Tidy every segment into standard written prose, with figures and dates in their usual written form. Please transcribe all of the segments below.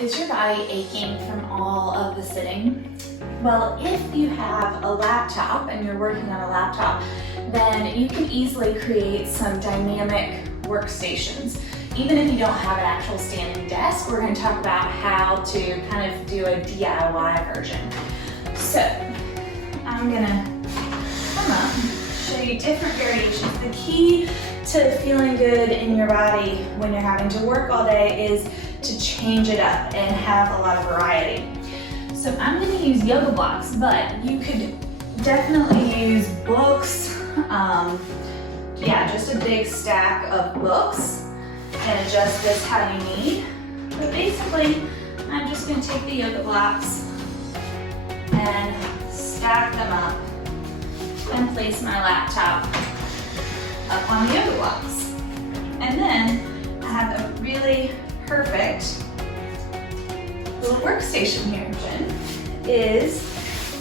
Is your body aching from all of the sitting? Well, if you have a laptop and you're working on a laptop, then you can easily create some dynamic workstations. Even if you don't have an actual standing desk, we're going to talk about how to kind of do a DIY version. So I'm going to come up and show you different variations. The key to feeling good in your body when you're having to work all day is to change it up and have a lot of variety. So I'm going to use yoga blocks, but you could definitely use books. Just a big stack of books, and adjust this how you need. But basically, I'm just going to take the yoga blocks and stack them up and place my laptop up on the yoga blocks. And then I have a really perfect little workstation here, Jen, is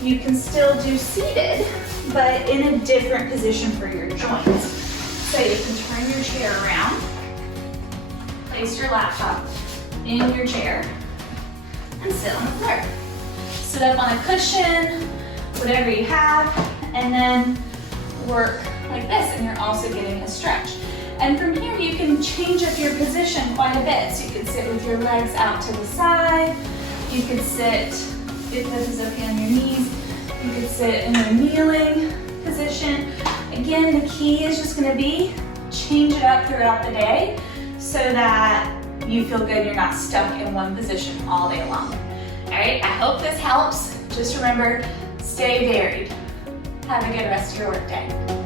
you can still do seated, but in a different position for your joints. So you can turn your chair around, place your laptop in your chair, and sit on the floor. Sit up on a cushion, whatever you have, and then work like this, and you're also getting a stretch. And from here, you can change up your position quite a bit. So you could sit with your legs out to the side. You could sit, if this is okay on your knees, you could sit in a kneeling position. Again, the key is just gonna be change it up throughout the day so that you feel good, you're not stuck in one position all day long. All right, I hope this helps. Just remember, stay varied. Have a good rest of your workday.